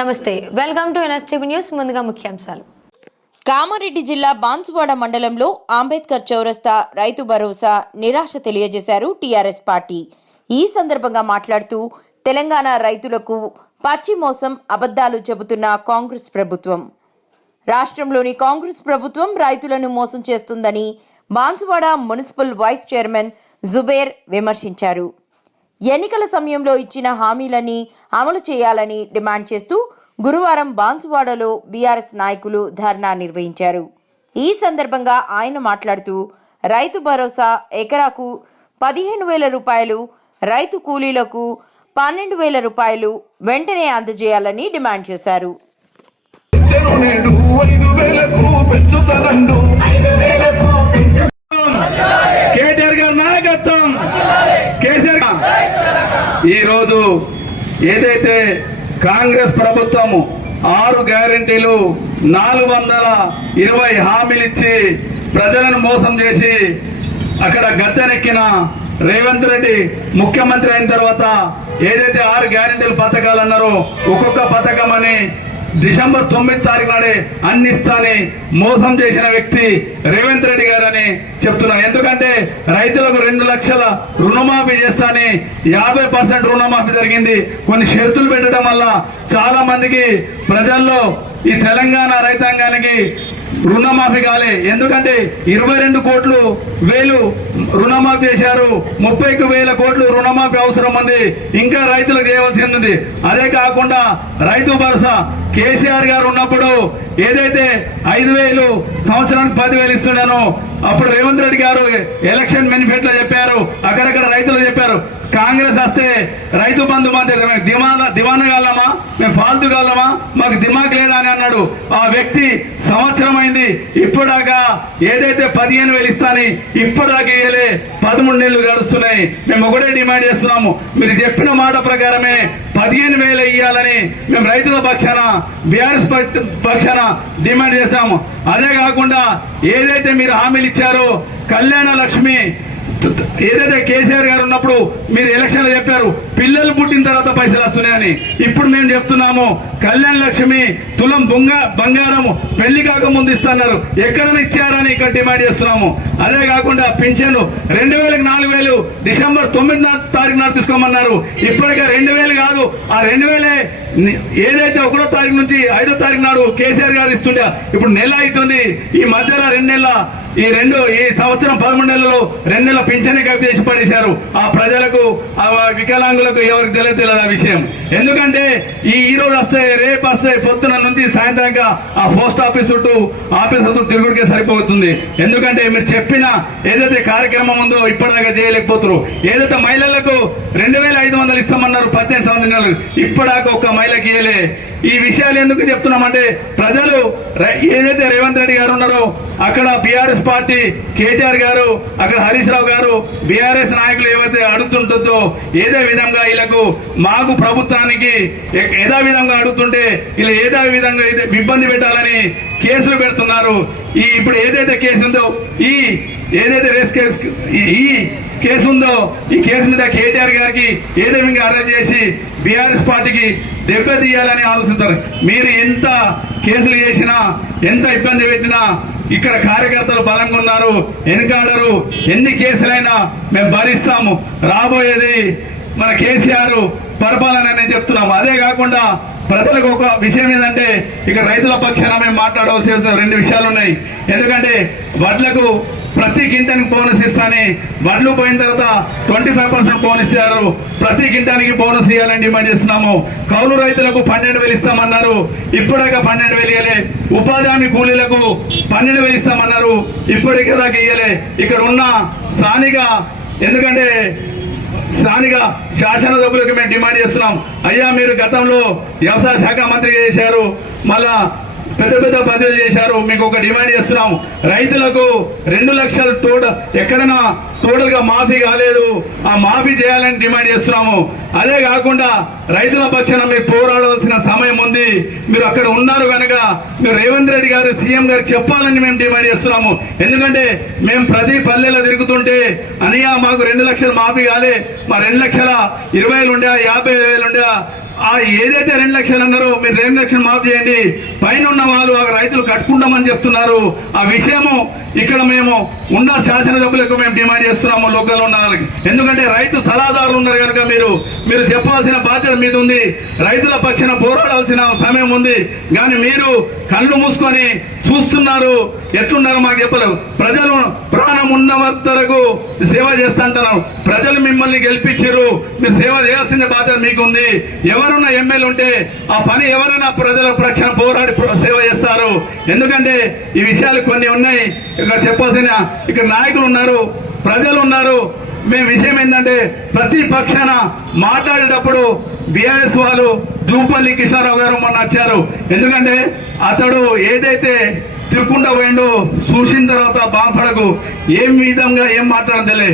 నమస్తే, welcome to NSTV news. ముందుగా ముఖ్యాంశాలు. కామారెడ్డి జిల్లా బాన్సువాడ మండలంలో అంబేద్కర్ చౌరస్తా రైతు భరోసా నిరాశ తెలియజేశారు టీఆర్ఎస్ పార్టీ. ఈ సందర్భంగా మాట్లాడుతూ తెలంగాణ రైతులకు పచ్చి మోసం అబద్ధాలు చెబుతున్న కాంగ్రెస్ ప్రభుత్వం, రాష్ట్రంలోని కాంగ్రెస్ ప్రభుత్వం రైతులను మోసం చేస్తుందని Banswada municipal vice chairman Zubair విమర్శించారు. ఎన్నికల సమయంలో ఇచ్చిన హామీలని అమలు చేయాలని డిమాండ్ చేస్తూ గురువారం బాన్సువాడలో బీఆర్ఎస్ నాయకులు ధర్నా నిర్వహించారు. ఈ సందర్భంగా ఆయన మాట్లాడుతూ రైతు భరోసా ఎకరాకు 15,000 రూపాయలు, రైతు కూలీలకు 12,000 రూపాయలు వెంటనే అందజేయాలని డిమాండ్ చేశారు. ఈరోజు ఏదైతే కాంగ్రెస్ ప్రభుత్వము 6 గ్యారెంటీలు 420 హామీలు ఇచ్చి ప్రజలను మోసం చేసి అక్కడ గద్దెనెక్కిన రేవంత్ రెడ్డి ముఖ్యమంత్రి అయిన తర్వాత ఏదైతే 6 గ్యారెంటీలు పథకాలు అన్నారో ఒక్కొక్క పథకం అని డిసెంబర్ 9 తారీఖు నాడే అందిస్తాని మోసం చేసిన వ్యక్తి రేవంత్ రెడ్డి గారని చెప్తున్నాం. ఎందుకంటే రైతులకు 2 లక్షల రుణమాఫీ చేస్తాని 50% రుణమాఫీ జరిగింది. కొన్ని షరతులు పెట్టడం వల్ల చాలా మందికి ప్రజల్లో ఈ తెలంగాణ రైతాంగానికి రుణమాఫీ కాలే. ఎందుకంటే 22 కోట్లు వేలు రుణమాఫీ చేశారు. 30,000 కోట్లు రుణమాఫీ అవసరం ఉంది. ఇంకా రైతులకు చేయవలసింది ఉంది. అదే కాకుండా రైతు భరోసా కేసీఆర్ గారు ఉన్నప్పుడు ఏదైతే 5,000 సంవత్సరానికి 10,000 ఇస్తున్నానో అప్పుడు రేవంత్ రెడ్డి గారు ఎలక్షన్ మేనిఫెస్టోలో చెప్పారు, అక్కడక్కడ రైతులు చెప్పారు. కాంగ్రెస్ వస్తే రైతు బంధు మంత్రి దివానా కాలమా, మేము ఫాల్తు కాలమా, మాకు దిమాగ్ లేదా అని అన్నాడు. ఆ వ్యక్తి సంవత్సరం అయింది, ఇప్పటిదాకా ఏదైతే 15,000 ఇస్తాని ఇప్పటిదాకా ఇయ్యలే. 13 నెలలు గడుస్తున్నాయి. మేము ఒకటే డిమాండ్ చేస్తున్నాము, మీరు చెప్పిన మాట ప్రకారమే 15,000 ఇయ్యాలని మేము రైతుల పక్షాన బీఆర్ఎస్ పక్షాన డిమాండ్ చేస్తాము. అదే కాకుండా ఏదైతే మీరు హామీలు ఇచ్చారో కళ్యాణ లక్ష్మి ఏదైతే కేసీఆర్ గారు ఉన్నప్పుడు మీరు ఎలక్షన్లో చెప్పారు పిల్లలు పుట్టిన తర్వాత పైసలు వస్తున్నాయని. ఇప్పుడు మేము చెప్తున్నాము కళ్యాణ లక్ష్మి తులం బంగారం పెళ్లి కాక ముందు ఇస్తున్నారు, ఎక్కడైనా ఇచ్చారని ఇక్కడ డిమాండ్ చేస్తున్నాము. అదే కాకుండా పింఛను 2,000కి 4,000 డిసెంబర్ 9 తారీఖు నాడు తీసుకోమన్నారు. ఇప్పటికే 2,000 కాదు, ఆ 2,000 ఏదైతే 1వ తారీఖు నుంచి 5వ తారీఖు నాడు కేసీఆర్ గారు ఇస్తుండే ఇప్పుడు నెల అవుతుంది. ఈ మధ్యలో 2 నెలల ఈ సంవత్సరం 13 నెలలు 2 నెలల పింఛనే కప్పి చేసి పడేశారు. ఆ ప్రజలకు ఆ వికలాంగులకు ఎవరికి తెలియదు ఆ విషయం. ఎందుకంటే ఈ రోజు వస్తే రేపు వస్తే పొద్దున నుంచి సాయంత్రంగా ఆ పోస్ట్ ఆఫీస్ చుట్టూ ఆఫీసర్ చుట్టూ తిరుగుడికే సరిపోతుంది. ఎందుకంటే మీరు చెప్పిన ఏదైతే కార్యక్రమం ఉందో ఇప్పటిదాకా చేయలేకపోతున్నారు. ఏదైతే మహిళలకు 2,500 ఇస్తామన్నారు 18 సంవత్సరాలు, ఇప్పటిదాకా ఒక్క మహిళకి ఇయ్యలే. ఈ విషయాలు ఎందుకు చెప్తున్నామంటే ప్రజలు ఏదైతే రేవంత్ రెడ్డి గారు ఉన్నారో అక్కడ బీఆర్ఎస్ పార్టీ కేటీఆర్ గారు, అక్కడ హరీష్ రావు గారు, బీఆర్ఎస్ నాయకులు ఏవైతే అడుగుతుంటుందో ఏదే విధంగా వీళ్ళకు మాకు ప్రభుత్వానికి ఏదో విధంగా అడుగుతుంటే వీళ్ళు ఏదో విధంగా ఇబ్బంది పెట్టాలని కేసులు పెడుతున్నారు. ఇప్పుడు ఏదైతే కేసు ఉందో ఏదైతే రేస్ కేసు ఈ కేసు ఉందో ఈ కేసు మీద కేటీఆర్ గారికి ఏదో విధంగా అరెస్ట్ చేసి బీఆర్ఎస్ పార్టీకి దెబ్బతీయాలని ఆలోచిస్తారు. మీరు ఎంత కేసులు చేసినా ఎంత ఇబ్బంది పెట్టినా ఇక్కడ కార్యకర్తలు బలంగా ఉన్నారు, వెనుకాడరు. ఎన్ని కేసులైనా మేము భరిస్తాము. రాబోయేది మన కేసీఆర్ పరిపాలన నేను చెప్తున్నాము. అదే కాకుండా ప్రజలకు ఒక విషయం ఏంటంటే ఇక్కడ రైతుల పక్షాన మేము మాట్లాడవలసిన 2 విషయాలు ఉన్నాయి. ఎందుకంటే వడ్లకు ప్రతి గింటానికి బోనస్ ఇస్తాని వడ్లు పోయిన తర్వాత 25% బోనస్ ఇచ్చారు. ప్రతి గింటానికి బోనస్ ఇవ్వాలని డిమాండ్ చేస్తున్నాము. కౌలు రైతులకు 12,000 ఇస్తామన్నారు, ఇప్పటిదాకా 12,000 ఇవ్వలే. ఉపాధి హామీ కూలీలకు 12,000 ఇస్తామన్నారు, ఇప్పటికే దాకా ఇవ్వలే. ఇక్కడ ఉన్న స్థానిక శాసనసభ్యులకు మేము డిమాండ్ చేస్తున్నాం. అయ్యా మీరు గతంలో వ్యవసాయ శాఖ మంత్రిగా చేశారు, మళ్ళా పెద్ద పదవులు చేశారు. మీకు ఒక డిమాండ్ చేస్తున్నాం, రైతులకు 2 లక్షలు ఎక్కడైనా టోటల్ గా మాఫీ కాలేదు, ఆ మాఫీ చేయాలని డిమాండ్ చేస్తున్నాము. అదే కాకుండా రైతుల పక్షాన మీకు పోరాడాల్సిన సమయం ఉంది. మీరు అక్కడ ఉన్నారు కనుక మీరు రేవంత్ రెడ్డి గారు సీఎం గారికి చెప్పాలని మేము డిమాండ్ చేస్తున్నాము. ఎందుకంటే మేము ప్రతి పల్లెలో తిరుగుతుంటే అనియా మాకు 2 లక్షలు మాఫీ కాలే, మా 2,20,000 ఉండే 50,000 ఉండే ఏదైతే 2 లక్షలు అన్నారో మీరు 2 లక్షలు మాఫ్ చేయండి, పైన ఉన్న వాళ్ళు ఆ రైతులు కట్టుకుంటామని చెప్తున్నారు. ఆ విషయము ఇక్కడ మేము ఉన్న శాసనసభ్యులకు మేము డిమాండ్ చేస్తున్నాము, లోకల్ ఉన్న వాళ్ళకి. ఎందుకంటే రైతు సలహాదారులు ఉన్నారు కనుక మీరు చెప్పాల్సిన బాధ్యత మీద ఉంది. రైతుల పక్షాన పోరాడాల్సిన సమయం ఉంది. కానీ మీరు కళ్ళు మూసుకొని చూస్తున్నారు, ఎట్లున్నారు మాకు చెప్పలేవు. ప్రజలు ప్రాణం ఉన్న వరకు సేవ చేస్తా అంటున్నారు. ప్రజలు మిమ్మల్ని గెలిపించారు, మీరు సేవ చేయాల్సిన బాధ్యత మీకు ఉంది. ఎవరున్న ఎమ్మెల్యే ఉంటే ఆ పని ఎవరైనా ప్రజల పక్షాన పోరాడి సేవ చేస్తారు. ఎందుకంటే ఈ విషయాలు కొన్ని ఉన్నాయి, ఇక్కడ చెప్పాల్సిన ఇక్కడ నాయకులు ఉన్నారు, ప్రజలు ఉన్నారు. మేము విషయం ఏంటంటే ప్రతి పక్షాన మాట్లాడేటప్పుడు బీఆర్ఎస్ వాళ్ళు జూపల్లి కిషారావు గారు మొన్న వచ్చారు. ఎందుకంటే అతడు ఏదైతే తిరుక్కుంటా పోయిండో చూసిన తర్వాత బాంపడకు ఏం విధంగా ఏం మాట్లాడలే.